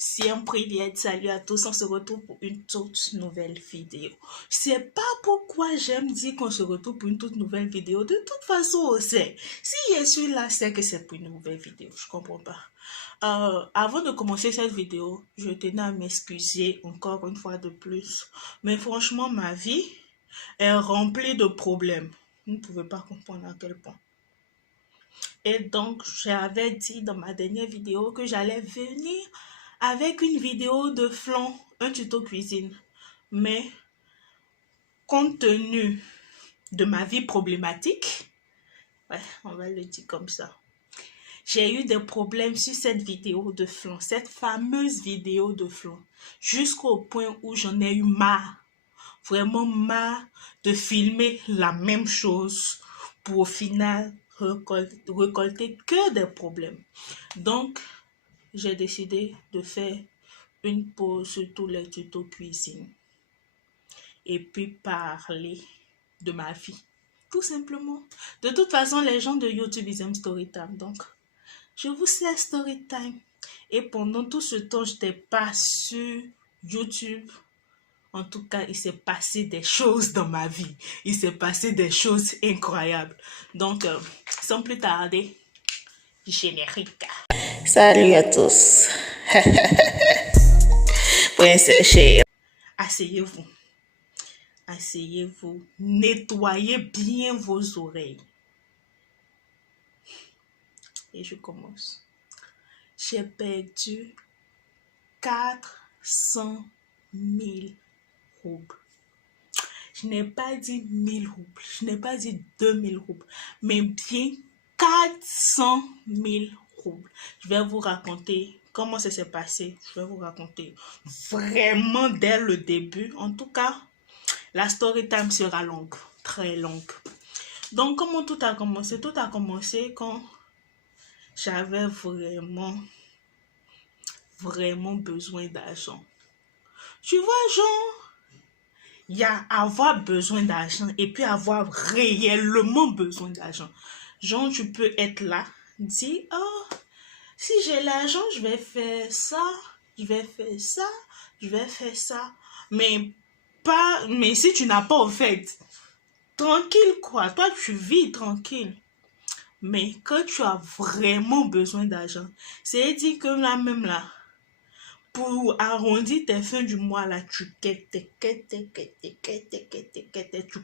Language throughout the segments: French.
Siempre bien, salut à tous, on se retrouve pour une toute nouvelle vidéo. Je sais pas pourquoi j'aime dire qu'on se retrouve pour une toute nouvelle vidéo. De toute façon, on sait. Si je suis là, c'est que c'est pour une nouvelle vidéo. Je comprends pas. Avant de commencer cette vidéo, je tenais à m'excuser encore une fois de plus. Mais franchement, ma vie est remplie de problèmes. Vous ne pouvez pas comprendre à quel point. Et donc, j'avais dit dans ma dernière vidéo que j'allais venir avec une vidéo de flan, un tuto cuisine. Mais, compte tenu de ma vie problématique, ouais, on va le dire comme ça, j'ai eu des problèmes sur cette vidéo de flan, cette fameuse vidéo de flan, jusqu'au point où j'en ai eu marre, vraiment marre de filmer la même chose pour au final récolter que des problèmes. Donc, j'ai décidé de faire une pause sur tous les tutos cuisine et puis parler de ma vie, tout simplement. De toute façon, les gens de YouTube, ils aiment Storytime, donc je vous laisse Storytime. Et pendant tout ce temps, je n'étais pas sur YouTube. En tout cas, il s'est passé des choses dans ma vie. Il s'est passé des choses incroyables. Donc, sans plus tarder, générique. Salut à tous. Asseyez-vous. Asseyez-vous. Nettoyez bien vos oreilles. Et je commence. J'ai perdu 400 000 roubles. Je n'ai pas dit 1000 roubles. Je n'ai pas dit 2000 roubles. Mais bien 400 000 roubles. Je vais vous raconter comment ça s'est passé. Je vais vous raconter vraiment dès le début. En tout cas, la story time sera longue. Très longue. Donc, comment tout a commencé? Tout a commencé quand j'avais vraiment besoin d'argent. Tu vois, genre, il y a avoir besoin d'argent et puis avoir réellement besoin d'argent. Genre, tu peux être là, dire, oh, si j'ai l'argent, je vais faire ça, je vais faire ça, je vais faire ça. Mais si tu n'as pas, en fait, tranquille quoi, toi tu vis tranquille. Mais quand tu as vraiment besoin d'argent, c'est dire que là même là, pour arrondir tes fins du mois là, tu quêtes, tu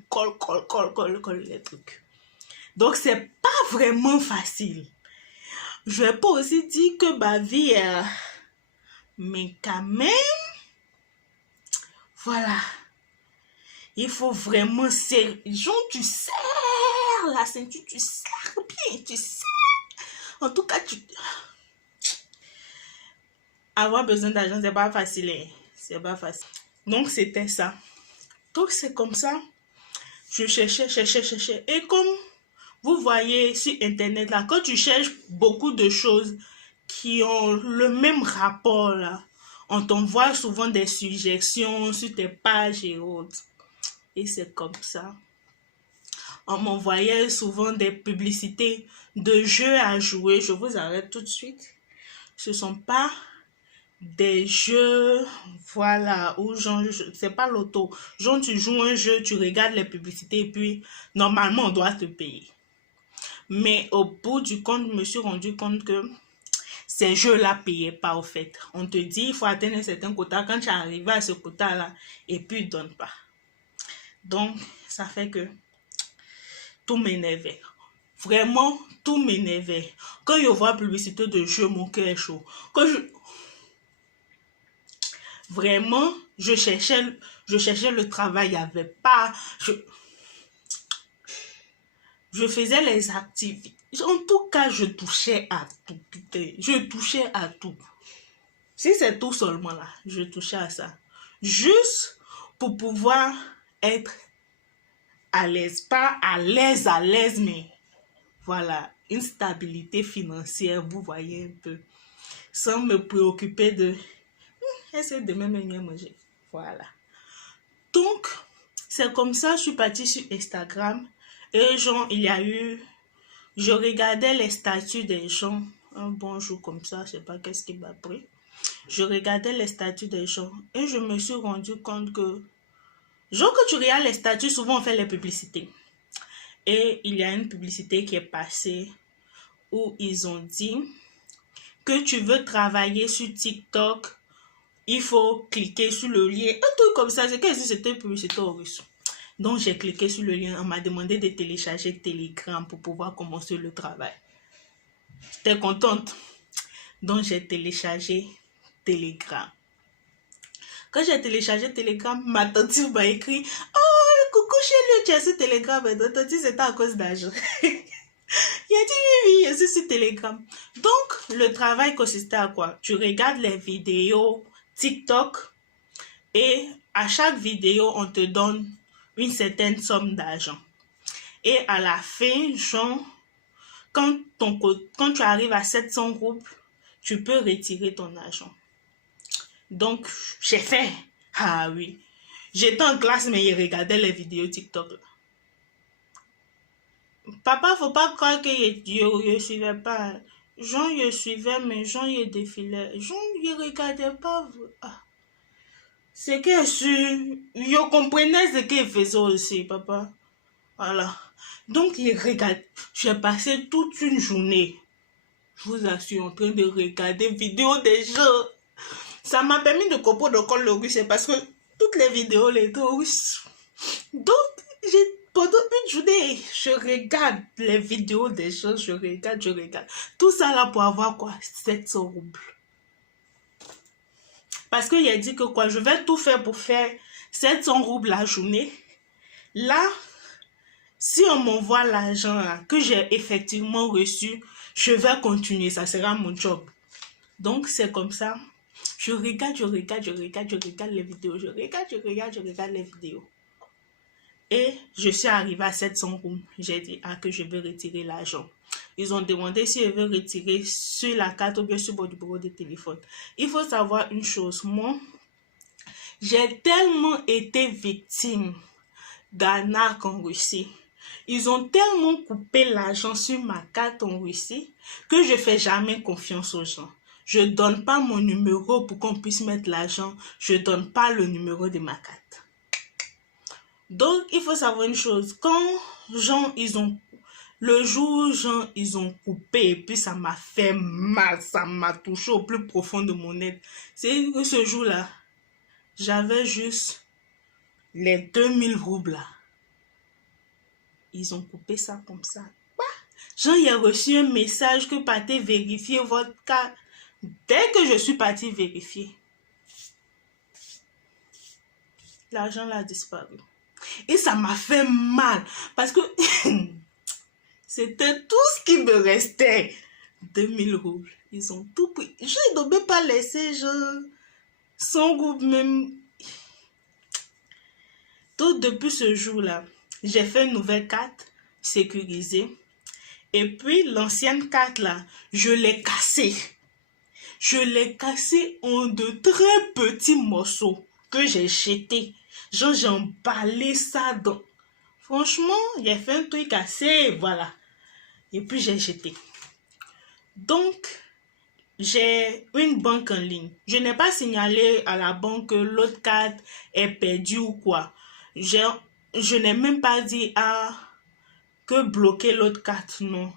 colles les trucs. Donc c'est pas vraiment facile. Je vais pas aussi dire que ma vie est... Mais quand même, voilà. Il faut vraiment serrer. Genre, tu serres la ceinture, tu serres bien, tu serres. En tout cas, avoir besoin d'argent, c'est pas facile. Hein? C'est pas facile. Donc, c'était ça. Donc, c'est comme ça. Je cherchais. Et comme vous voyez sur Internet, là, quand tu cherches beaucoup de choses qui ont le même rapport, là, on t'envoie souvent des suggestions sur tes pages et autres. Et c'est comme ça. On m'envoyait souvent des publicités de jeux à jouer. Je vous arrête tout de suite. Ce ne sont pas des jeux, voilà, où genre, c'est pas l'auto. Genre, tu joues un jeu, tu regardes les publicités et puis, normalement, on doit te payer. Mais au bout du compte, je me suis rendu compte que ces jeux-là ne payaient pas, au fait. On te dit, il faut atteindre un certain quota. Quand tu arrives à ce quota-là, et puis, ils ne donnent pas. Donc, ça fait que tout m'énervait. Vraiment, tout m'énervait. Quand je vois la publicité de jeu, mon cœur est chaud. Vraiment, je cherchais le travail, il n'y avait pas... Je faisais les activités. En tout cas, je touchais à tout. Putain, je touchais à tout. Si c'est tout seulement là, je touchais à ça. Juste pour pouvoir être à l'aise. Pas à l'aise, mais voilà, une stabilité financière, vous voyez un peu. Sans me préoccuper de... Est-ce que demain, je vais manger? Voilà. Donc, c'est comme ça, je suis partie sur Instagram. Et genre, il y a eu... Je regardais les statuts des gens. Un bon jour comme ça, je sais pas qu'est-ce qui m'a pris. Je regardais les statuts des gens et je me suis rendu compte que, genre que tu regardes les statuts, souvent on fait les publicités. Et il y a une publicité qui est passée où ils ont dit que tu veux travailler sur TikTok, il faut cliquer sur le lien. Un truc comme ça, c'est que c'était une publicité en russe. Donc j'ai cliqué sur le lien, on m'a demandé de télécharger Telegram pour pouvoir commencer le travail. J'étais contente. Donc j'ai téléchargé Telegram. Quand j'ai téléchargé Telegram, ma tante m'a écrit « Oh, coucou chez lui, tu es sur Telegram. » Et tante, c'était à cause d'argent. Il a dit « Oui, je suis sur Telegram. » Donc, le travail consistait à quoi? Tu regardes les vidéos TikTok et à chaque vidéo, on te donne une certaine somme d'argent. Et à la fin, genre, quand tu arrives à 700 roubles, tu peux retirer ton argent. Donc, j'ai fait. Ah oui. J'étais en classe, mais je regardais les vidéos TikTok. Là. Papa, faut pas croire que je suivais pas. Jean, je suivais, mais Jean, je défilait. Jean, je regardais pas. Ah. C'est que je comprenais ce qu'il faisait aussi, papa. Voilà. Donc, je regarde. J'ai passé toute une journée. Je vous assure, en train de regarder vidéos des gens. Ça m'a permis de comprendre encore le russe, parce que toutes les vidéos, les deux russes. Donc, pendant une journée, je regarde les vidéos des gens, je regarde. Tout ça là pour avoir quoi? 700 roubles. Parce qu'il a dit que quoi, je vais tout faire pour faire 700 roubles la journée. Là, si on m'envoie l'argent que j'ai effectivement reçu, je vais continuer, ça sera mon job. Donc, c'est comme ça. Je regarde les vidéos. Je regarde les vidéos. Et je suis arrivée à 700 roubles. J'ai dit que je veux retirer l'argent. Ils ont demandé si je veux retirer sur la carte ou bien sur mon numéro de téléphone. Il faut savoir une chose. Moi, j'ai tellement été victime d'arnaque en Russie. Ils ont tellement coupé l'argent sur ma carte en Russie que je ne fais jamais confiance aux gens. Je ne donne pas mon numéro pour qu'on puisse mettre l'argent. Je ne donne pas le numéro de ma carte. Donc, il faut savoir une chose. Quand le jour où ils ont coupé et puis ça m'a fait mal, ça m'a touché au plus profond de mon être. C'est que ce jour-là, j'avais juste les 2000 roubles là. Ils ont coupé ça comme ça. Il a reçu un message que partez vérifier votre carte. Dès que je suis partie vérifier, l'argent a disparu. Et ça m'a fait mal parce que c'était tout ce qui me restait. 2000 roubles. Ils ont tout pris. Je ne devais pas laisser 100 roubles même. Donc depuis ce jour-là, j'ai fait une nouvelle carte sécurisée. Et puis l'ancienne carte là, je l'ai cassée. Je l'ai cassée en de très petits morceaux que j'ai jetés. J'ai emballé ça dans... Franchement, j'ai fait un truc assez, voilà. Et puis j'ai jeté. Donc, j'ai une banque en ligne. Je n'ai pas signalé à la banque que l'autre carte est perdue ou quoi. Je n'ai même pas dit que bloquer l'autre carte, non.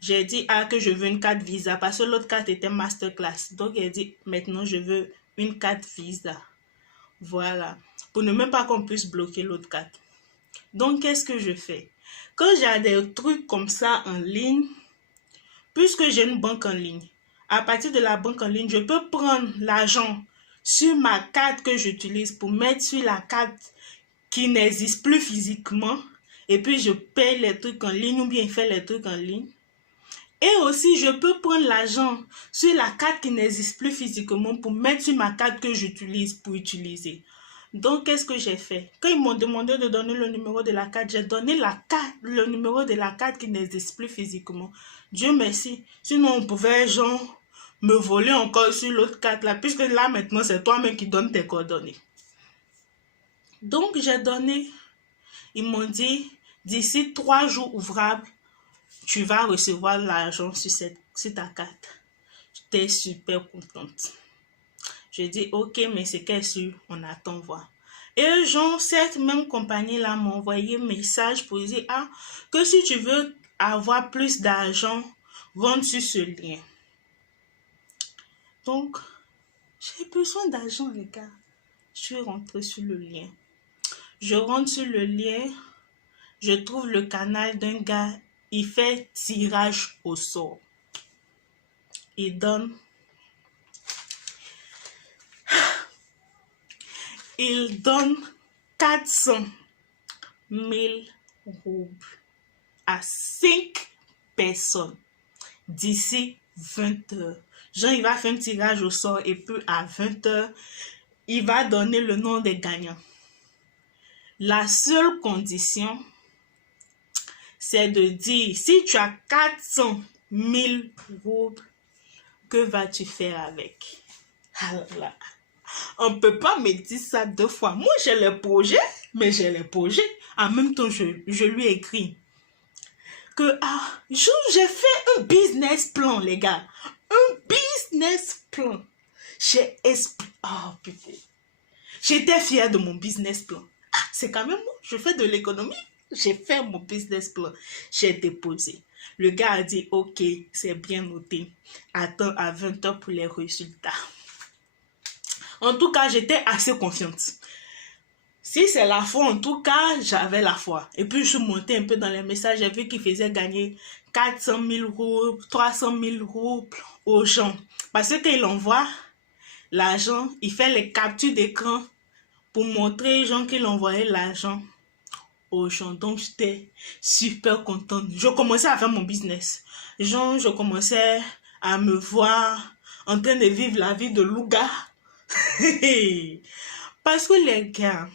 J'ai dit que je veux une carte Visa parce que l'autre carte était Masterclass. Donc, j'ai dit maintenant je veux une carte Visa. Voilà. Pour ne même pas qu'on puisse bloquer l'autre carte. Donc, qu'est-ce que je fais? Quand j'ai des trucs comme ça en ligne, puisque j'ai une banque en ligne, à partir de la banque en ligne, je peux prendre l'argent sur ma carte que j'utilise pour mettre sur la carte qui n'existe plus physiquement. Et puis, je paye les trucs en ligne ou bien je fais les trucs en ligne. Et aussi, je peux prendre l'argent sur la carte qui n'existe plus physiquement pour mettre sur ma carte que j'utilise pour utiliser. Donc, qu'est-ce que j'ai fait? Quand ils m'ont demandé de donner le numéro de la carte, j'ai donné le numéro de la carte qui n'existe plus physiquement. Dieu merci. Sinon, on pouvait, me voler encore sur l'autre carte là, puisque là, maintenant, c'est toi-même qui donnes tes coordonnées. Donc, j'ai donné. Ils m'ont dit, d'ici 3 jours ouvrables, tu vas recevoir l'argent sur ta carte. J'étais super contente. Je dis, ok, mais c'est qu'elle sûr, on attend voir. Et genre, cette même compagnie-là m'a envoyé un message pour dire, ah, que si tu veux avoir plus d'argent, rentre sur ce lien. Donc, j'ai besoin d'argent, les gars. Je suis rentrée sur le lien. Je rentre sur le lien, je trouve le canal d'un gars, il fait tirage au sort. Il donne 400 000 roubles à 5 personnes d'ici 20 heures. Genre, il va faire un tirage au sort et puis à 20 heures, il va donner le nom des gagnants. La seule condition, c'est de dire, si tu as 400 000 roubles, que vas-tu faire avec? Alors, on ne peut pas me dire ça 2 fois. Moi, j'ai les projets, mais j'ai les projets. En même temps, je lui écris que j'ai fait un business plan, les gars. Un business plan. Oh, putain. J'étais fière de mon business plan. C'est quand même moi. Je fais de l'économie. J'ai fait mon business plan. J'ai déposé. Le gars a dit, ok, c'est bien noté. Attends à 20 heures pour les résultats. En tout cas, j'étais assez confiante. Si c'est la foi, en tout cas, j'avais la foi. Et puis, je suis montée un peu dans les messages. J'ai vu qu'il faisait gagner 400 000 roubles, 300 000 roubles aux gens. Parce que quand il envoie l'argent, il fait les captures d'écran pour montrer aux gens qu'il envoyait l'argent aux gens. Donc, j'étais super contente. Je commençais à faire mon business. Genre, je commençais à me voir en train de vivre la vie de Louga. Parce que les gars,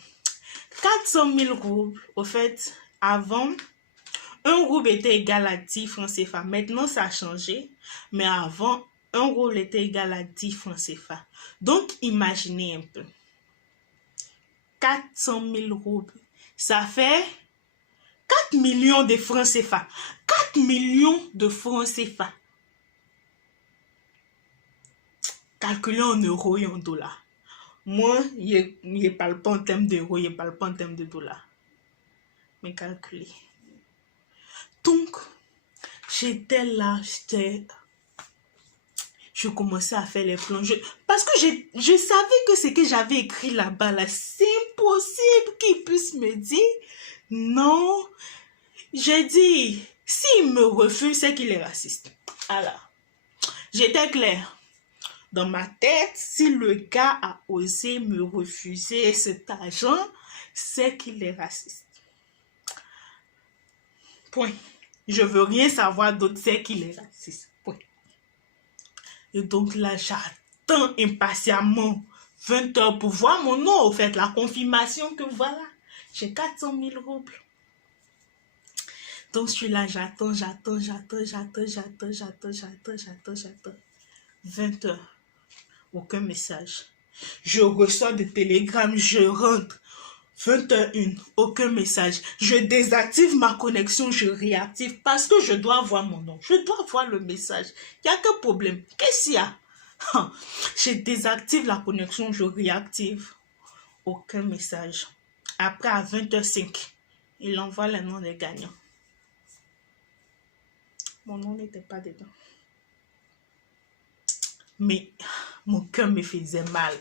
400 000 roubles, au fait, avant, un rouble était égal à 10 francs CFA. Maintenant, ça a changé. Mais avant, un rouble était égal à 10 francs CFA. Donc, imaginez un peu. 400 000 roubles, ça fait 4 millions de francs CFA. 4 millions de francs CFA. Calculé en euros et en dollars. Moi, je ne parle pas en termes d'euros, je ne parle pas en termes de dollars. Mais calculé. Donc, j'étais là, je commençais à faire les plans. Parce que je savais que ce que j'avais écrit là-bas, là, c'est impossible qu'il puisse me dire non. J'ai dit, s'il me refuse, c'est qu'il est raciste. Alors, j'étais claire. Dans ma tête, si le gars a osé me refuser cet argent, c'est qu'il est raciste. Point. Je veux rien savoir d'autre, c'est qu'il est raciste. Point. Et donc là, j'attends impatiemment 20 heures pour voir mon nom, au fait, la confirmation que voilà, j'ai 400 000 roubles. Donc je suis là, j'attends. 20 heures. Aucun message. Je reçois des télégrammes, je rentre. 21, aucun message. Je désactive ma connexion, je réactive parce que je dois voir mon nom. Je dois voir le message. Il n'y a qu'un problème. Qu'est-ce qu'il y a? Je désactive la connexion, je réactive. Aucun message. Après, à 20h05, il envoie le nom des gagnants. Mon nom n'était pas dedans. Mais mon cœur me faisait mal.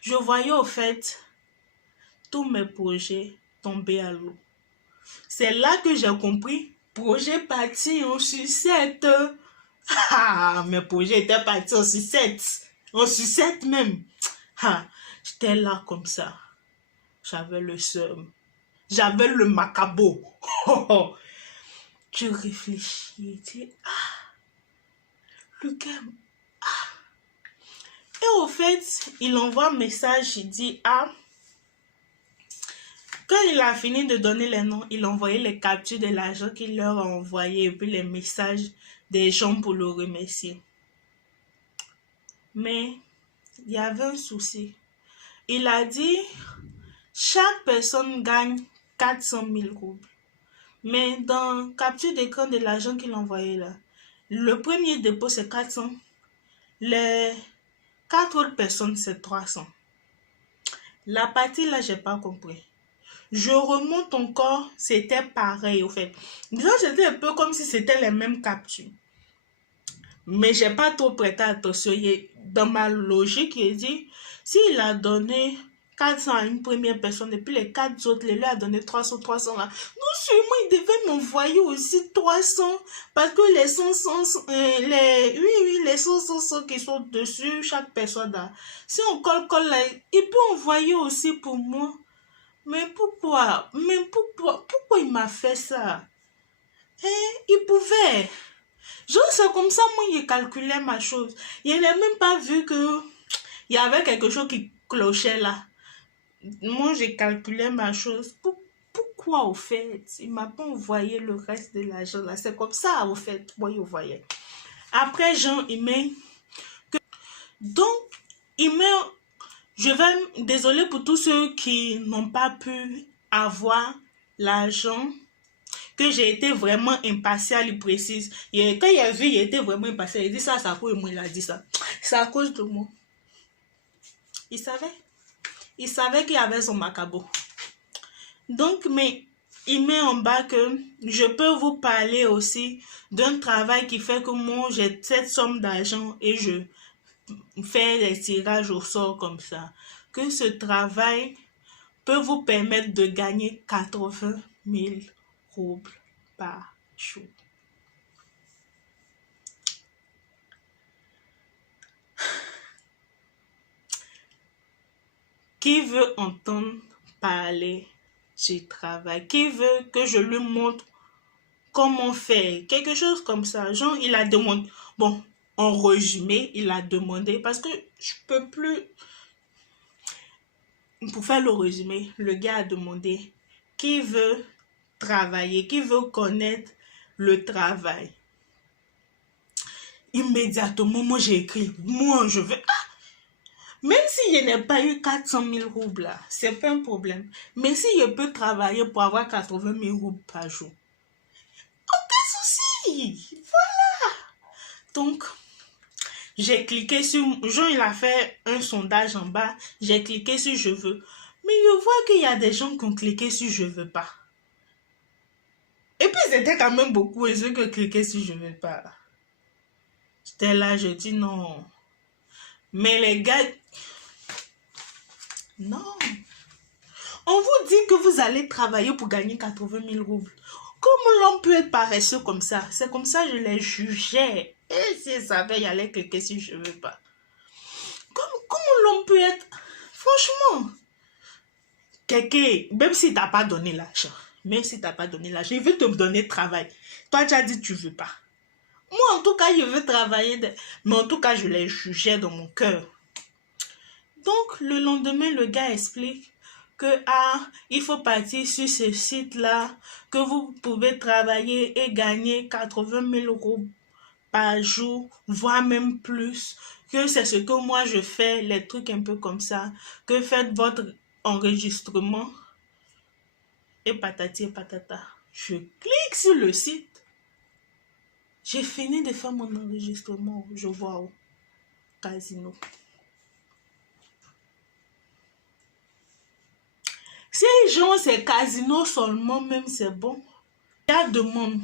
Je voyais au fait tous mes projets tomber à l'eau. C'est là que j'ai compris, projet parti en sucette. Mes projets étaient partis en sucette. En sucette même. J'étais là comme ça. J'avais le seum. J'avais le macabo. Je réfléchis. Le gars. Et au fait, il envoie un message, il dit, quand il a fini de donner les noms, il a envoyé les captures de l'argent qu'il leur a envoyé et puis les messages des gens pour le remercier. Mais il y avait un souci. Il a dit, chaque personne gagne 400 000 roubles. Mais dans capture d'écran de l'argent qu'il a envoyé là, le premier dépôt c'est 400. Les 4 autres personnes, c'est 300. La partie là, j'ai pas compris. Je remonte encore, c'était pareil au fait. Disons, c'était un peu comme si c'était les mêmes captures. Mais j'ai pas trop prêté attention. Dans ma logique, il dit, s'il a donné 400 à une première personne et puis les 4 autres, il lui a donné 300 là. Non seulement il devait m'envoyer aussi 300 parce que les 100 les 100 qui sont dessus, chaque personne a. Si on colle là, il peut envoyer aussi pour moi. Mais pourquoi? Pourquoi il m'a fait ça? Il pouvait. Genre, c'est comme ça, moi, il calculait ma chose. Il n'a même pas vu que il y avait quelque chose qui clochait là. Moi, j'ai calculé ma chose. Pourquoi, au fait? Il m'a pas envoyé le reste de l'argent là. C'est comme ça, au fait, moi, il voyait. Après, Jean, il met que... Donc, il met... Désolé pour tous ceux qui n'ont pas pu avoir l'argent, que j'ai été vraiment impartial, il précise. Et quand il a vu, il était vraiment impartial. Il dit ça, c'est à cause de moi, il a dit ça. C'est à cause de moi. Il savait. Il savait qu'il y avait son macabo. Donc, mais il met en bas que je peux vous parler aussi d'un travail qui fait que moi, j'ai cette somme d'argent et je fais des tirages au sort comme ça. Que ce travail peut vous permettre de gagner 80 000 roubles par jour. Qui veut entendre parler du travail? Qui veut que je lui montre comment faire? Quelque chose comme ça. Genre, il a demandé. Bon, en résumé, il a demandé parce que je peux plus. Pour faire le résumé, le gars a demandé qui veut travailler, qui veut connaître le travail. Immédiatement, moi j'ai écrit, moi je veux. Même si je n'ai pas eu 400 000 roubles là, c'est pas un problème. Mais si je peux travailler pour avoir 80 000 roubles par jour, aucun souci. Voilà. Donc, j'ai cliqué sur... Jean, il a fait un sondage en bas. J'ai cliqué sur je veux. Mais je vois qu'il y a des gens qui ont cliqué sur je veux pas. Et puis, c'était quand même beaucoup ceux qui ont cliqué sur je veux pas. J'étais là, je dis non. Mais les gars... Non. On vous dit que vous allez travailler pour gagner 80 000 roubles. Comment l'on peut être paresseux comme ça? C'est comme ça que je les jugeais. Et s'ils savaient, il allait cliquer sur je veux pas. Comment l'on peut être... Franchement, quelqu'un, même si tu n'as pas donné l'argent, il veut te donner travail. Toi, tu as dit que tu ne veux pas. Moi, en tout cas, je veux travailler. Mais en tout cas, je les jugeais dans mon cœur. Donc, le lendemain, le gars explique que il faut partir sur ce site-là, que vous pouvez travailler et gagner 80 000 euros par jour, voire même plus, que c'est ce que moi je fais, les trucs un peu comme ça, que faites votre enregistrement et patati et patata. Je clique sur le site. J'ai fini de faire mon enregistrement, je vois au casino. Si les gens, c'est casino seulement, même c'est bon. Il y a demande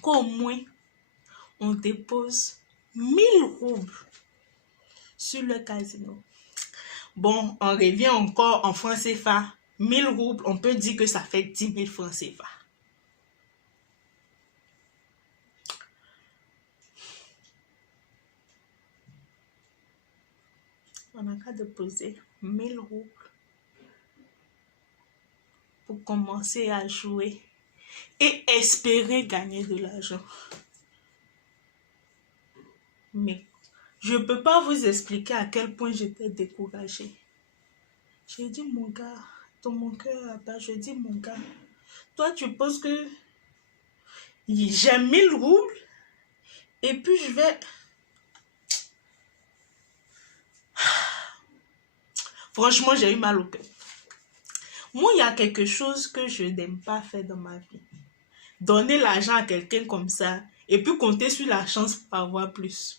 qu'au moins on dépose 1000 roubles sur le casino. Bon, on revient encore en francs CFA. 1000 roubles, on peut dire que ça fait 10 000 francs CFA. On a qu'à déposer 1000 roubles pour commencer à jouer et espérer gagner de l'argent. Mais je ne peux pas vous expliquer à quel point j'étais découragée. J'ai dit, mon gars, dans mon cœur là-bas, je dis, mon gars, toi tu penses que j'ai 1000 roubles et puis je vais... Franchement, j'ai eu mal au cœur. Moi, il y a quelque chose que je n'aime pas faire dans ma vie. Donner l'argent à quelqu'un comme ça et puis compter sur la chance pour avoir plus.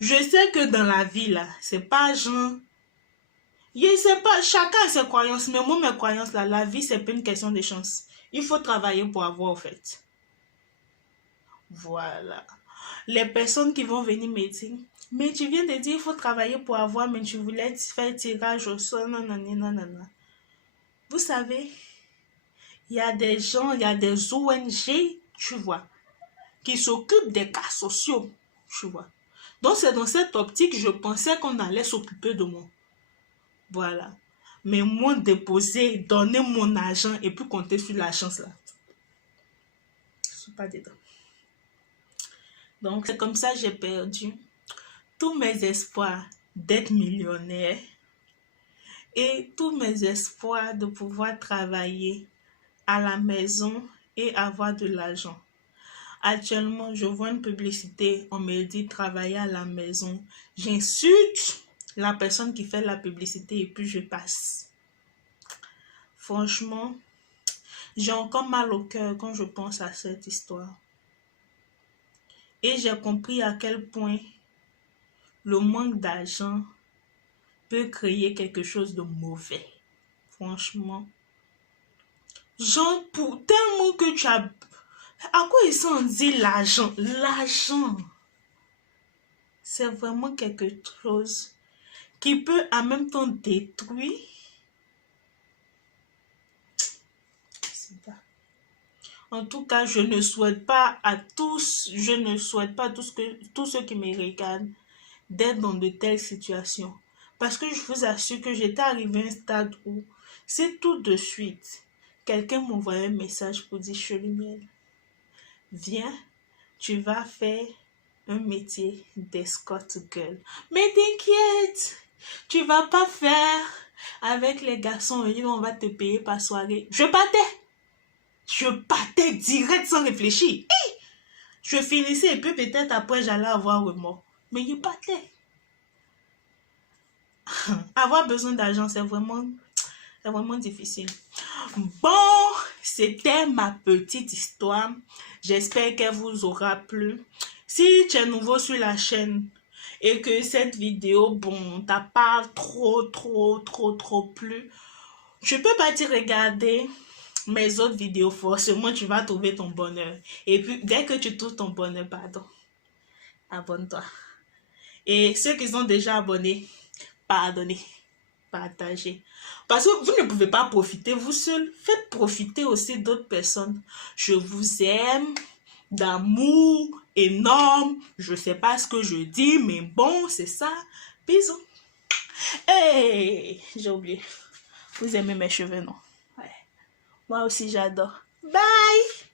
Je sais que dans la vie, là, c'est pas genre... Je sais pas, chacun a ses croyances, mais moi, mes croyances, là, la vie, c'est pas une question de chance. Il faut travailler pour avoir, en fait. Voilà. Les personnes qui vont venir me dire, mais tu viens de dire, il faut travailler pour avoir, mais tu voulais faire tirage au sort, non, non, non, non, non. Vous savez, il y a des gens, il y a des ONG, tu vois, qui s'occupent des cas sociaux, tu vois. Donc, c'est dans cette optique, je pensais qu'on allait s'occuper de moi. Voilà. Mais moi, déposer, donner mon argent et puis compter sur la chance là. Je ne suis pas dedans. Donc, c'est comme ça que j'ai perdu tous mes espoirs d'être millionnaire et tous mes espoirs de pouvoir travailler à la maison et avoir de l'argent. Actuellement, je vois une publicité, on me dit travailler à la maison. J'insulte la personne qui fait la publicité et puis je passe. Franchement, j'ai encore mal au cœur quand je pense à cette histoire. Et j'ai compris à quel point le manque d'argent peut créer quelque chose de mauvais. Franchement. Genre, pour tellement que tu as... À quoi ils sont dit l'argent? L'argent, c'est vraiment quelque chose qui peut en même temps détruire. En tout cas, je ne souhaite pas à tous, je ne souhaite pas à tous ceux qui me regardent d'être dans de telles situations. Parce que je vous assure que j'étais arrivé à un stade où c'est tout de suite. Quelqu'un m'envoyait un message pour dire, Cholumiel, viens, tu vas faire un métier d'escorte girl. Mais t'inquiète, tu vas pas faire avec les garçons, on va te payer par soirée. Je partais direct sans réfléchir. Hey! Je finissais et puis peut-être après j'allais avoir remords. Mais je partais. Avoir besoin d'argent, c'est vraiment difficile. Bon, c'était ma petite histoire. J'espère qu'elle vous aura plu. Si tu es nouveau sur la chaîne et que cette vidéo, bon, t'as pas trop plu, je peux pas te regarder mes autres vidéos. Forcément, tu vas trouver ton bonheur. Et puis, dès que tu trouves ton bonheur, pardon, abonne-toi. Et ceux qui sont déjà abonnés, pardonnez, partagez. Parce que vous ne pouvez pas profiter vous seul. Faites profiter aussi d'autres personnes. Je vous aime d'amour énorme. Je ne sais pas ce que je dis, mais bon, c'est ça. Bisous. Hey, j'ai oublié. Vous aimez mes cheveux, non? Ouais. Moi aussi, j'adore. Bye!